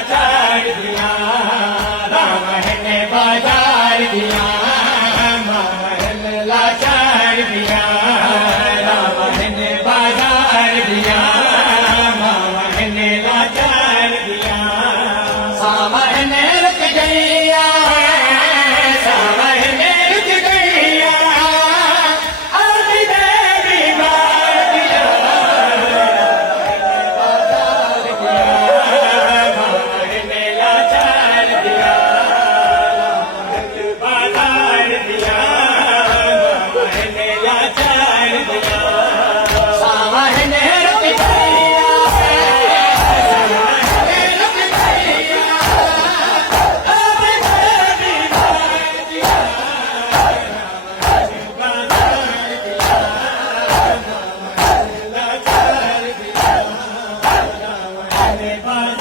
लाचार दिया रावण ने बाजार दिया महल लाचार दिया रावण ने बाजार दिया महल ने लाचार दिया सावन ने रुक गया सावन ने रुक गया अभी देवी मार दिया बाजार दिया महल ने लाचार दिया बाजार दिया महल ने लाचार दिया सावन ने रुक गया Bye.